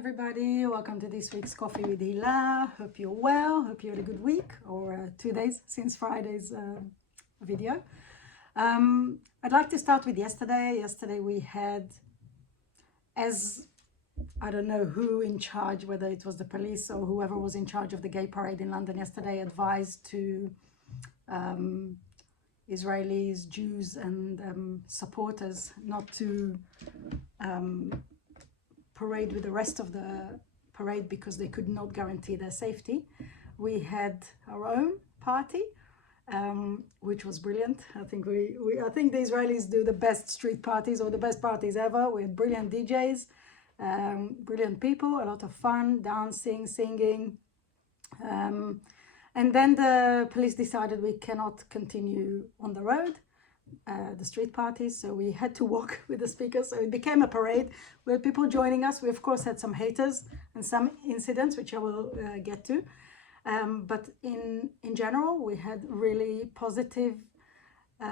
everybody, welcome to this week's Coffee with Hila. Hope you're well, hope you had a good week, or 2 days since Friday's video. I'd like to start with yesterday. Yesterday we had, as I don't know who in charge, whether it was the police or whoever was in charge of the gay parade in London yesterday, advised to Israelis, Jews and supporters not to parade with the rest of the parade because they could not guarantee their safety. We had our own party, which was brilliant. I think I think the Israelis do the best street parties or the best parties ever. We had brilliant DJs, brilliant people, a lot of fun, dancing, singing. And then the police decided we cannot continue on the road, the street parties, so we had to walk with the speakers. So it became a parade. We had people joining us. We of course had some haters and some incidents, which I will get to. But in general, we had really positive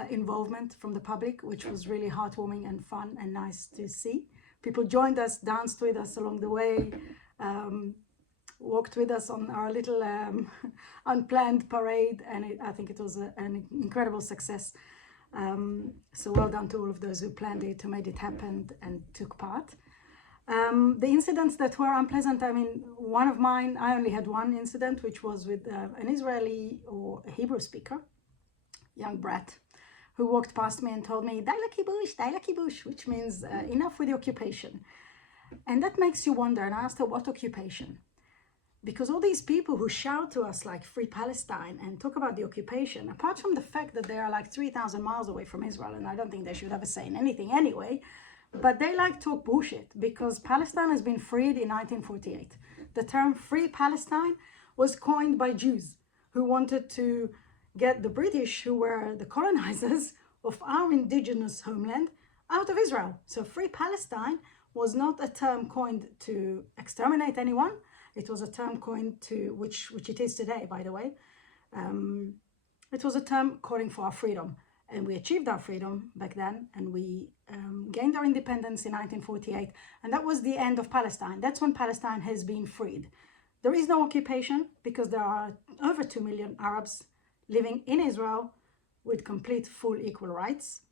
involvement from the public, which was really heartwarming and fun and nice to see. People joined us, danced with us along the way, walked with us on our little unplanned parade, and I think it was an incredible success. So well done to all of those who planned it, who made it happen and took part. The incidents that were unpleasant, I mean, one of mine, I only had one incident, which was with an Israeli or a Hebrew speaker, young brat, who walked past me and told me, "Dai lakibush," which means enough with the occupation. And that makes you wonder, and I asked her, what occupation? Because all these people who shout to us like Free Palestine and talk about the occupation, apart from the fact that they are like 3,000 miles away from Israel, and I don't think they should ever say anything anyway, but they like talk bullshit, because Palestine has been freed in 1948. The term Free Palestine was coined by Jews who wanted to get the British, who were the colonizers of our indigenous homeland, out of Israel. So Free Palestine was not a term coined to exterminate anyone. It was a term coined to, which it is today, by the way. It was a term calling for our freedom. And we achieved our freedom back then, and we gained our independence in 1948. And that was the end of Palestine. That's when Palestine has been freed. There is no occupation because there are over 2 million Arabs living in Israel with complete, full, equal rights.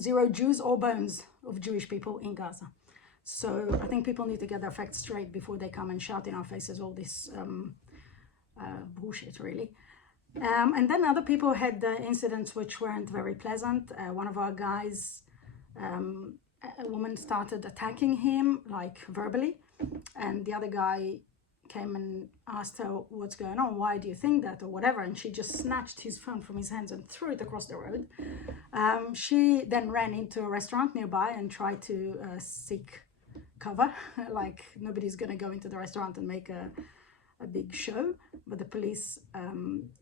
0 Jews or bones of Jewish people in Gaza. So I think people need to get their facts straight before they come and shout in our faces all this bullshit, really. And then other people had incidents which weren't very pleasant. One of our guys, a woman started attacking him, like verbally, and the other guy came and asked her, "What's going on? Why do you think that?" or whatever, and she just snatched his phone from his hands and threw it across the road. She then ran into a restaurant nearby and tried to seek cover, like nobody's going to go into the restaurant and make a big show, but the police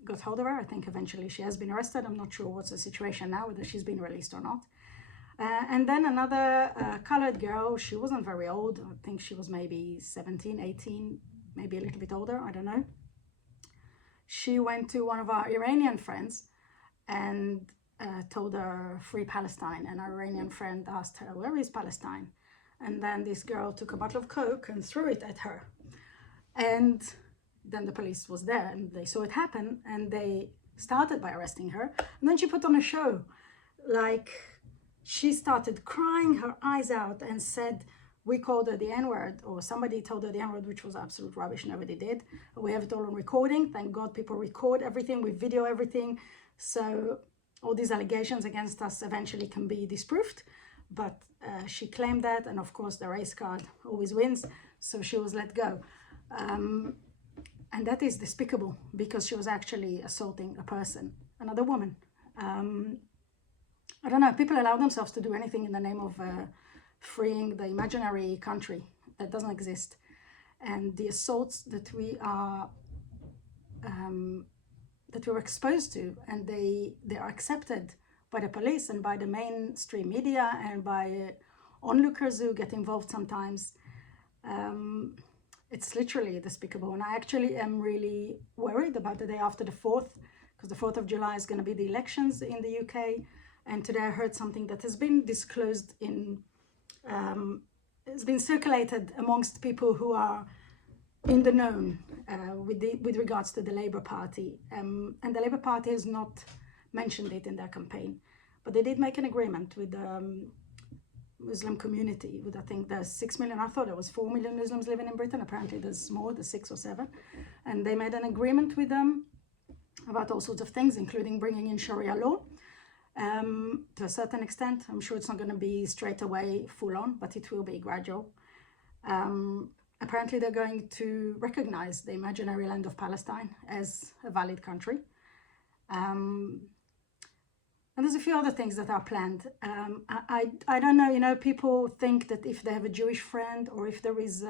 got hold of her. I think eventually she has been arrested. I'm not sure what's the situation now, whether she's been released or not. And then another colored girl, she wasn't very old. I think she was maybe 17, 18, maybe a little bit older, I don't know. She went to one of our Iranian friends and told her Free Palestine, and our Iranian friend asked her, "Where is Palestine?" And then this girl took a bottle of Coke and threw it at her. And then the police was there and they saw it happen, and they started by arresting her. And then she put on a show. Like, she started crying her eyes out and said, we called her the N-word, or somebody told her the N-word, which was absolute rubbish. Nobody did. We have it all on recording. Thank God people record everything. We video everything. So all these allegations against us eventually can be disproved. But she claimed that, and of course the race card always wins, so she was let go. And that is despicable, because she was actually assaulting a person, another woman. I don't know, people allow themselves to do anything in the name of freeing the imaginary country that doesn't exist. And the assaults that we are exposed to, and they are accepted by the police and by the mainstream media and by onlookers who get involved sometimes. It's literally despicable. And I actually am really worried about the day after the 4th, because the 4th of July is going to be the elections in the UK. And today I heard something that has been disclosed in has been circulated amongst people who are in the known with regards to the Labour Party. And the Labour Party has not mentioned it in their campaign, but they did make an agreement with the Muslim community, with I think there's 6 million, I thought there was 4 million Muslims living in Britain, apparently there's more, there's 6 or 7, and they made an agreement with them about all sorts of things, including bringing in Sharia law to a certain extent. I'm sure it's not going to be straight away full on, but it will be gradual. Apparently they're going to recognize the imaginary land of Palestine as a valid country. And there's a few other things that are planned. I don't know, you know, people think that if they have a Jewish friend, or if there is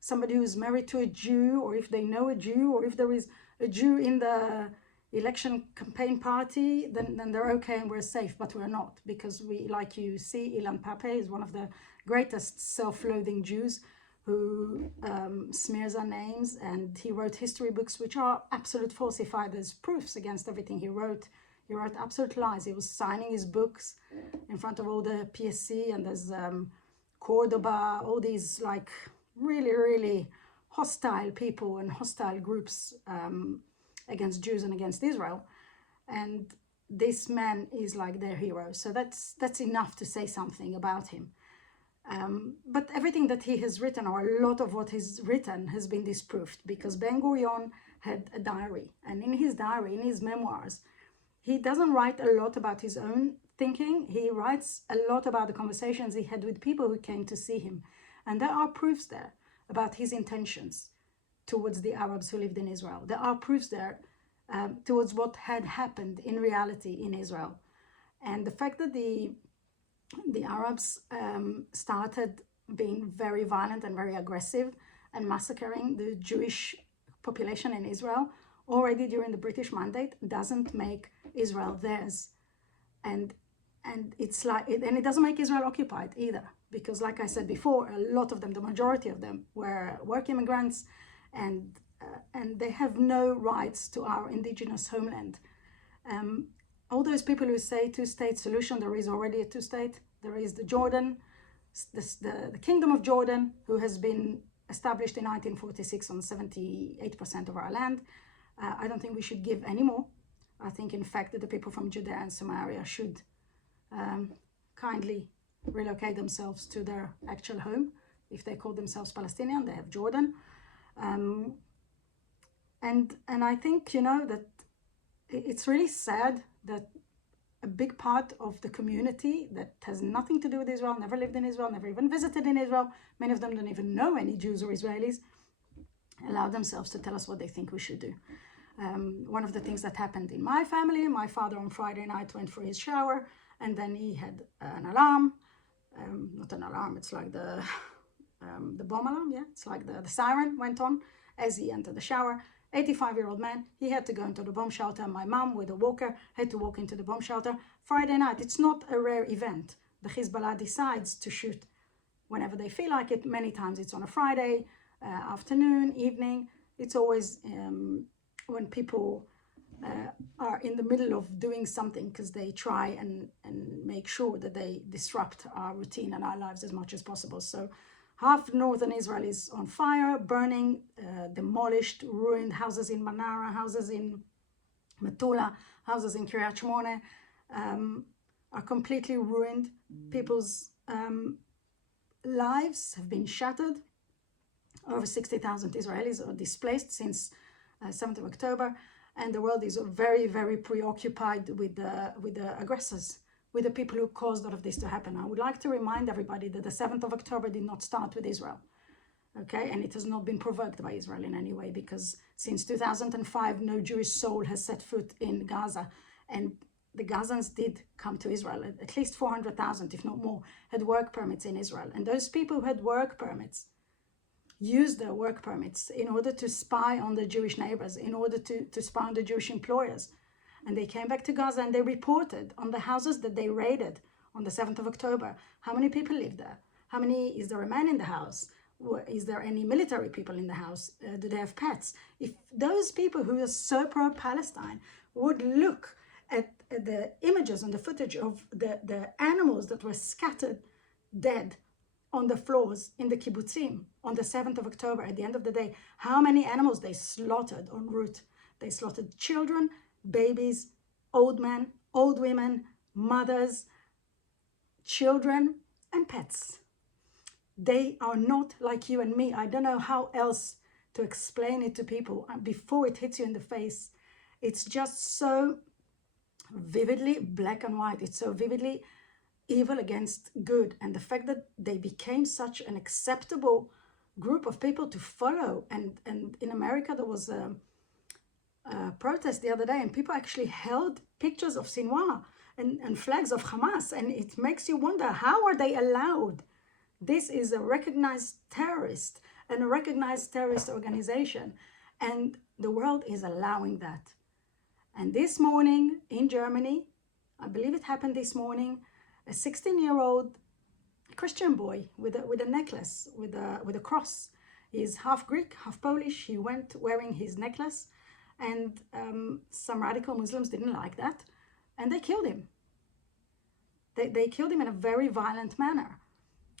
somebody who's married to a Jew, or if they know a Jew, or if there is a Jew in the election campaign party, then they're okay and we're safe, but we're not, because we, like you see, Ilan Pappé is one of the greatest self-loathing Jews who smears our names, and he wrote history books which are absolute falsified. There's proofs against everything he wrote. He wrote absolute lies. He was signing his books in front of all the PSC, and there's Cordoba, all these like really hostile people and hostile groups against Jews and against Israel. And this man is like their hero. So that's enough to say something about him. But everything that he has written, or a lot of what he's written, has been disproved, because Ben Gurion had a diary, and in his diary, in his memoirs, he doesn't write a lot about his own thinking. He writes a lot about the conversations he had with people who came to see him. And there are proofs there about his intentions towards the Arabs who lived in Israel. There are proofs there towards what had happened in reality in Israel. And the fact that the Arabs started being very violent and very aggressive and massacring the Jewish population in Israel already during the British Mandate doesn't make Israel theirs, and it's like it doesn't make Israel occupied either, because like I said before, a lot of them, the majority of them, were work immigrants, and they have no rights to our indigenous homeland. All those people who say two-state solution, there is already a two-state. There is the Jordan, the Kingdom of Jordan, who has been established in 1946 on 78% of our land. I don't think we should give any more. I think, in fact, that the people from Judea and Samaria should kindly relocate themselves to their actual home. If they call themselves Palestinian, they have Jordan. And I think, you know, that it's really sad that a big part of the community that has nothing to do with Israel, never lived in Israel, never even visited in Israel, many of them don't even know any Jews or Israelis, allow themselves to tell us what they think we should do. One of the things that happened in my family, my father on Friday night went for his shower, and then he had an alarm, not an alarm, it's like the bomb alarm, yeah, it's like the siren went on as he entered the shower. 85-year-old man, he had to go into the bomb shelter. My mom, with a walker, had to walk into the bomb shelter. Friday night, it's not a rare event. The Hezbollah decides to shoot whenever they feel like it. Many times it's on a Friday afternoon, evening. It's always when people are in the middle of doing something, because they try and make sure that they disrupt our routine and our lives as much as possible. So half northern Israel is on fire, burning, demolished, ruined houses in Manara, houses in Metula, houses in Kiryat Shmone are completely ruined. People's lives have been shattered. Over 60,000 Israelis are displaced since 7th of October, and the world is very, very preoccupied with the aggressors, with the people who caused all of this to happen. I would like to remind everybody that the 7th of October did not start with Israel, okay? And it has not been provoked by Israel in any way, because since 2005, no Jewish soul has set foot in Gaza. And the Gazans did come to Israel. At least 400,000, if not more, had work permits in Israel. And those people who had work permits used their work permits in order to spy on their Jewish neighbors, in order to spy on the Jewish employers. And they came back to Gaza and they reported on the houses that they raided on the 7th of October. How many people live there? How many, is there a man in the house? Is there any military people in the house? Do they have pets? If those people who are so pro-Palestine would look at the images and the footage of the animals that were scattered dead on the floors in the kibbutzim on the 7th of October, at the end of the day, how many animals they slaughtered en route. They slaughtered children, babies, old men, old women, mothers, children, and pets. They are not like you and me. I don't know how else to explain it to people before it hits you in the face. It's just so vividly black and white. It's so vividly evil against good. And the fact that they became such an acceptable group of people to follow. And in America, there was a protest the other day, and people actually held pictures of Sinwar and flags of Hamas. And it makes you wonder, how are they allowed? This is a recognized terrorist and a recognized terrorist organization. And the world is allowing that. And this morning in Germany, I believe it happened this morning, a 16-year-old Christian boy with a necklace, with a cross. He's half Greek, half Polish. He went wearing his necklace, and some radical Muslims didn't like that, and they killed him. They killed him in a very violent manner.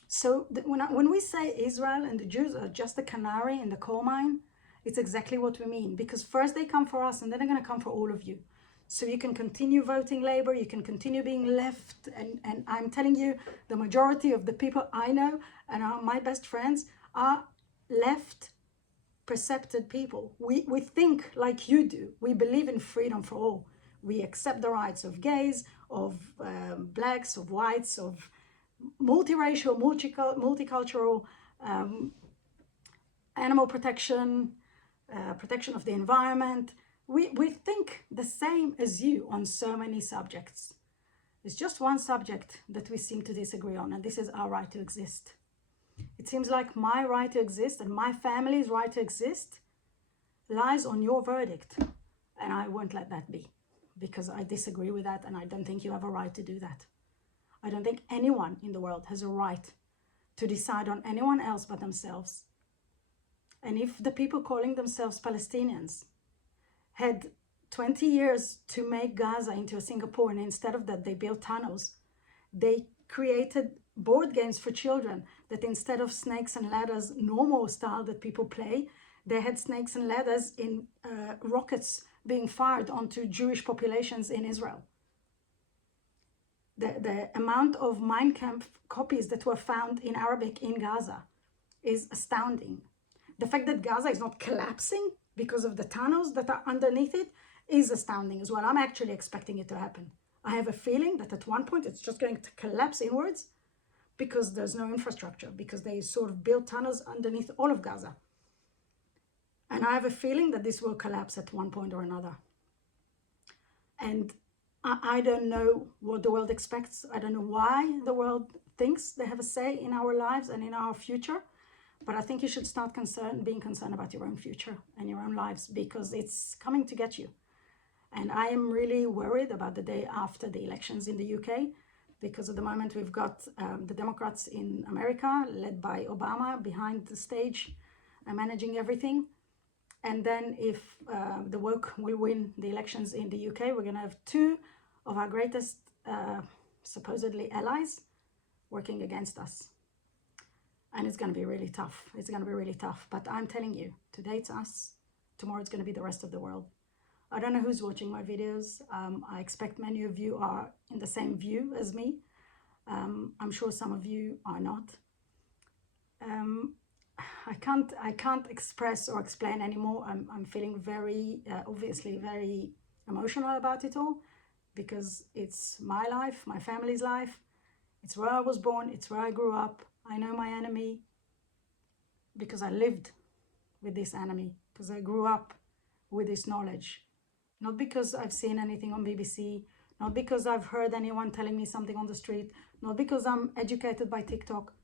So when we say Israel and the Jews are just a canary in the coal mine, it's exactly what we mean. Because first they come for us, and then they're going to come for all of you. So you can continue voting Labour, you can continue being left, and I'm telling you, the majority of the people I know and are my best friends are left percepted people. We think like you do. We believe in freedom for all. We accept the rights of gays, of blacks, of whites, of multiracial, multicultural, animal protection, protection of the environment. We think the same as you on so many subjects. There's just one subject that we seem to disagree on, and this is our right to exist. It seems like my right to exist and my family's right to exist lies on your verdict, and I won't let that be, because I disagree with that, and I don't think you have a right to do that. I don't think anyone in the world has a right to decide on anyone else but themselves. And if the people calling themselves Palestinians had 20 years to make Gaza into a Singapore, and instead of that they built tunnels, they created board games for children that instead of snakes and ladders, normal style that people play, they had snakes and ladders in rockets being fired onto Jewish populations in Israel. The amount of Mein Kampf copies that were found in Arabic in Gaza is astounding. The fact that Gaza is not collapsing because of the tunnels that are underneath it is astounding as well. I'm actually expecting it to happen. I have a feeling that at one point it's just going to collapse inwards because there's no infrastructure, because they sort of built tunnels underneath all of Gaza. And I have a feeling that this will collapse at one point or another. And I don't know what the world expects. I don't know why the world thinks they have a say in our lives and in our future. But I think you should start being concerned about your own future and your own lives, because it's coming to get you. And I am really worried about the day after the elections in the UK, because at the moment we've got the Democrats in America, led by Obama, behind the stage, managing everything. And then if the woke will win the elections in the UK, we're going to have two of our greatest supposedly allies working against us. And it's going to be really tough. It's going to be really tough. But I'm telling you, today it's us. Tomorrow it's going to be the rest of the world. I don't know who's watching my videos. I expect many of you are in the same view as me. I'm sure some of you are not. I can't express or explain anymore. I'm feeling very, obviously very emotional about it all, because it's my life, my family's life. It's where I was born. It's where I grew up. I know my enemy because I lived with this enemy, because I grew up with this knowledge. Not because I've seen anything on BBC, not because I've heard anyone telling me something on the street, not because I'm educated by TikTok,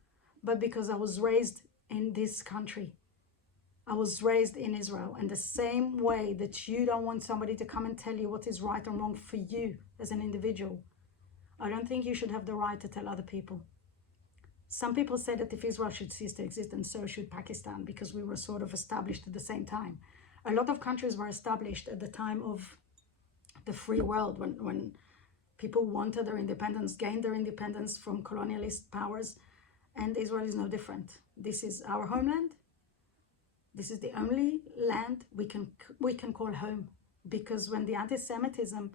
but because I was raised in this country. I was raised in Israel, and the same way that you don't want somebody to come and tell you what is right and wrong for you as an individual, I don't think you should have the right to tell other people. Some people say that if Israel should cease to exist, and so should Pakistan, because we were sort of established at the same time. A lot of countries were established at the time of the free world, when people wanted their independence, gained their independence from colonialist powers, And Israel is no different. This is our homeland. This is the only land we can call home, because when the anti-Semitism